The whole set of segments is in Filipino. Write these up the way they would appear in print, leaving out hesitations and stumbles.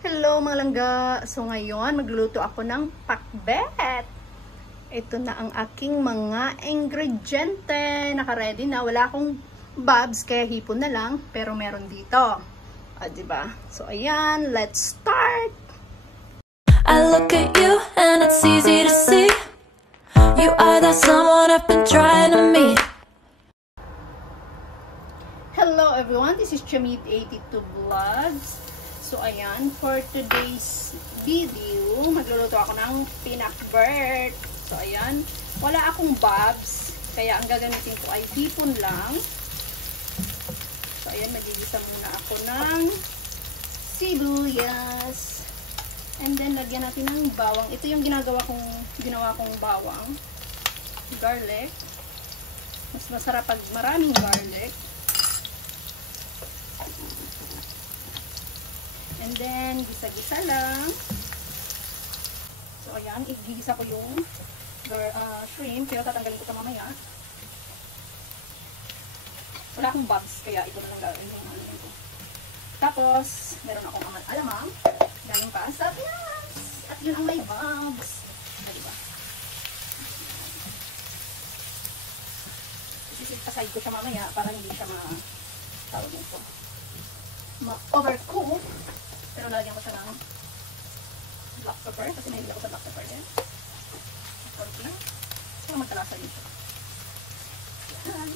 Hello mga langga! So ngayon, magluluto ako ng pakbet. Ito na ang aking mga ingrediente. Naka-ready na. Wala akong babs, kaya hipon na lang. Pero meron dito. Diba? So ayan, let's start! I look at you and it's easy to see. You are the someone I've been trying to meet. Hello everyone, this is Chamit82 Vlogs. So ayan, for today's video, magluluto ako ng pinakbet. So ayan, wala akong babs, kaya ang gagamitin ko ay hipon lang. So ayan, magigisa muna ako ng sibuyas. And then lagyan natin ng bawang. Ito yung ginawa kong bawang. Garlic. Mas masarap pag maraming garlic. And then, gisa-gisa lang. So, ayan, igigisa ko yung shrimp. Pero tatanggalin ko ito mamaya. Wala akong babs, kaya ito na lang gawin yung ko. Tapos, meron akong alamang. Galing pa sa Pinas. At yun ang may babs. Diba? Isisit aside ko siya mamaya para hindi siya tawag nito. Ma-overcook. Pero lalagyan ko siya ng black pepper kasi mahilig ako sa black pepper din. Konti. So, magkalasa din siya. Yan.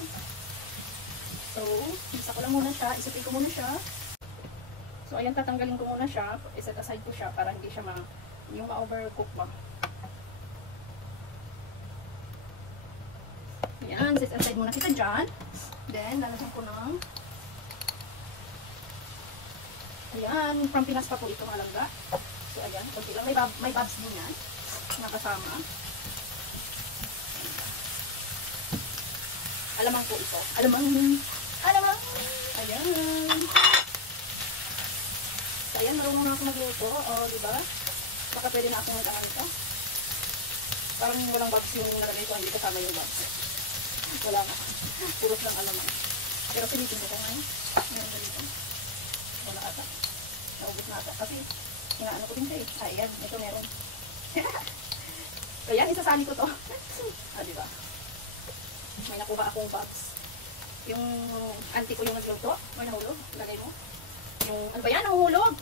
So, isa ko lang muna siya. Isipin ko muna siya. So, ayan, tatanggalin ko muna siya. Iset aside ko siya para hindi siya yung ma-overcook ba. Yan, set aside muna kita dyan. Then, lalagyan ko ng ayan, from Pinas pa po itong alangga. So, ayan, konti lang. May babs din yan. Nakasama. Alamang po ito. Alamang! Ayan. So, ayan, marunong na ako magluto. O, diba? Baka pwede na akong mag-aman ito. Parang walang babs yung nalagay ko. Hindi kasama yung babs. Wala na. Puros lang alamang. Pero pilitin ko ngayon. Meron na dito. Wala ata. Naubos na ata. Kasi, inaano ko din siya eh. Ayan, ito meron. Ayan, isasali ko to. Diba? May nakuha akong babs. Yung auntie ko yung nagluto. May nahulog. Lagay mo. Yung, ano ba yan? Nahuhulog.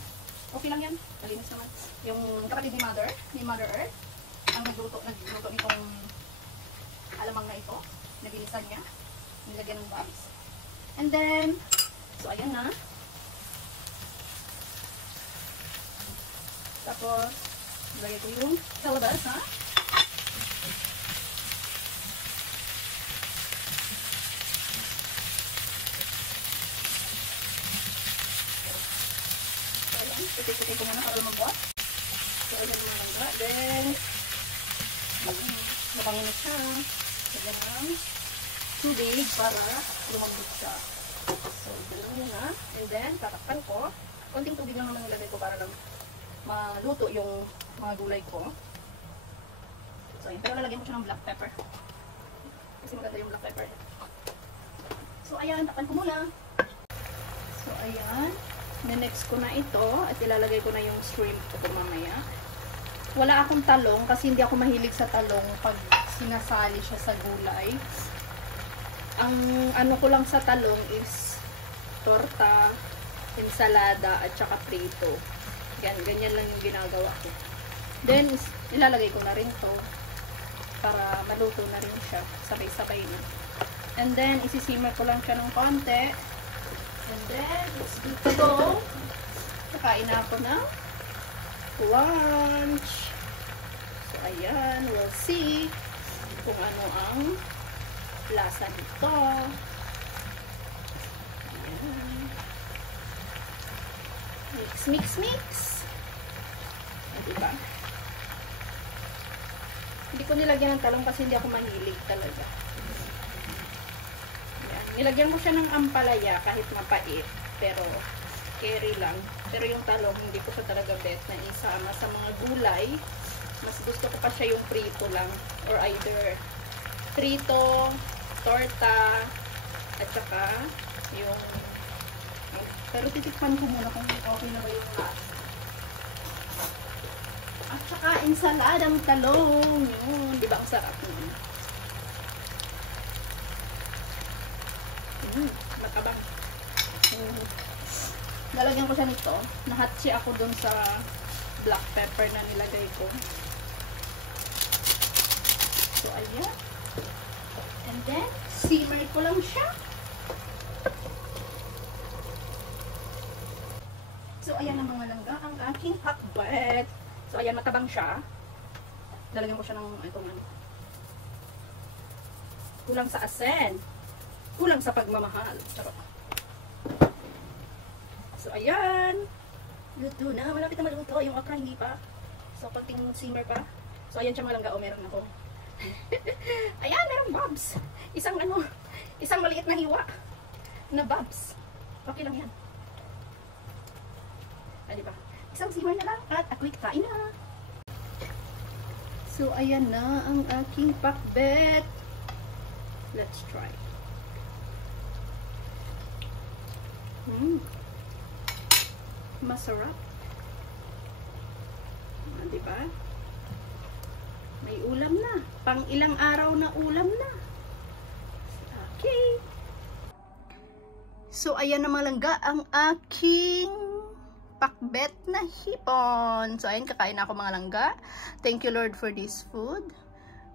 Okay lang yan. Malinis naman. Yung kapatid ni Mother Earth, ang nagluto nitong alamang na ito. Nabilisan niya. Nilagyan ng babs. And then, so ayan na. Tapos, lagay ko yung salabas, ha? So, ayan. Puti-puti ko muna para lumabot. So, ayan muna lang. Then, nabangon na siya. Lagyan ng tubig para lumambot siya. So, ito muna. And then, tatakpan ko. Konting tubig lang naman nilagay ko para lang maluto yung mga gulay ko. So, ayan. Pero lalagyan ko siya ng black pepper. Kasi maganda yung black pepper. So, ayan. Takpan ko muna. So, ayan. Next ko na ito. At ilalagay ko na yung shrimp ko mamaya. Wala akong talong kasi hindi ako mahilig sa talong pag sinasali siya sa gulay. Ang ano ko lang sa talong is torta, ensalada, at saka prito. Yan, ganyan lang yung ginagawa ko. Then, ilalagay ko na rin to para maluto na rin siya. Sabay-sabay na. And then, isisimmer ko lang siya ng konti. And then, it's good to go. Nakain na ako ng lunch. So, ayan. We'll see kung ano ang lasa nito. Ayan. Mix. Diba? Hindi ko nilagyan ng talong kasi hindi ako mahilig talaga. Ayan. Nilagyan ko siya ng ampalaya kahit mapait. Pero, carry lang. Pero yung talong, hindi ko siya talaga bet na isama sa mga gulay. Mas gusto ko pa siya yung prito lang. Or either prito, torta, at saka yung pero titikman ko muna kung okay na ba yung lasa. ensaladang talong. Yun, di ba ang sarap nun? Matabang. Lalagyan ko siya nito. Nahatsi ako dun sa black pepper na nilagay ko. So, ayan. And then, simmer ko lang siya. So, ayan ang mga langga, ang aking hakbet. So, ayan, matabang siya. Lalagyan ko siya ng itong ano. Kulang sa asin. Kulang sa pagmamahal. Charot. So, ayan. Luto na. Malapit na maluto. Yung okra, hindi pa. So, pagting simmer pa. So, ayan siya mga langga. O, meron ako. Ayan, merong bobs. Isang ano, isang maliit na hiwa na bobs. Okay lang yan. Ay, diba? Isang simmer na lang at ako'y kain na. So, ayan na ang aking pakbet. Let's try. Masarap. Diba? May ulam na. Pang ilang araw na ulam na. Okay. So, ayan na mga langga ang aking pakbet na hipon. So, ayan, kakain na ako mga langga. Thank you, Lord, for this food.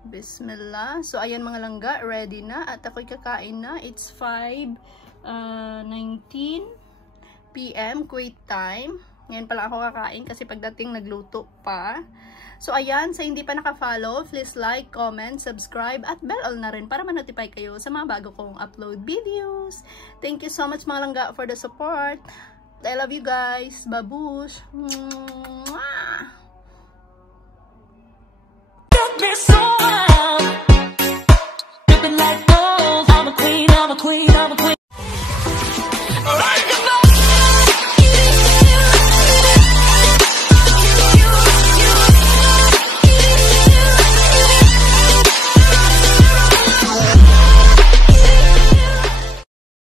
Bismillah. So, ayan mga langga, ready na. At ako'y kakain na. It's 5:19 p.m. Kuwait time. Ngayon pala ako kakain kasi pagdating nagluto pa. So, ayan, sa hindi pa naka-follow, please like, comment, subscribe, at bell all na rin para ma-notify kayo sa mga bago kong upload videos. Thank you so much mga langga for the support. I love you guys. Babush. Mwah!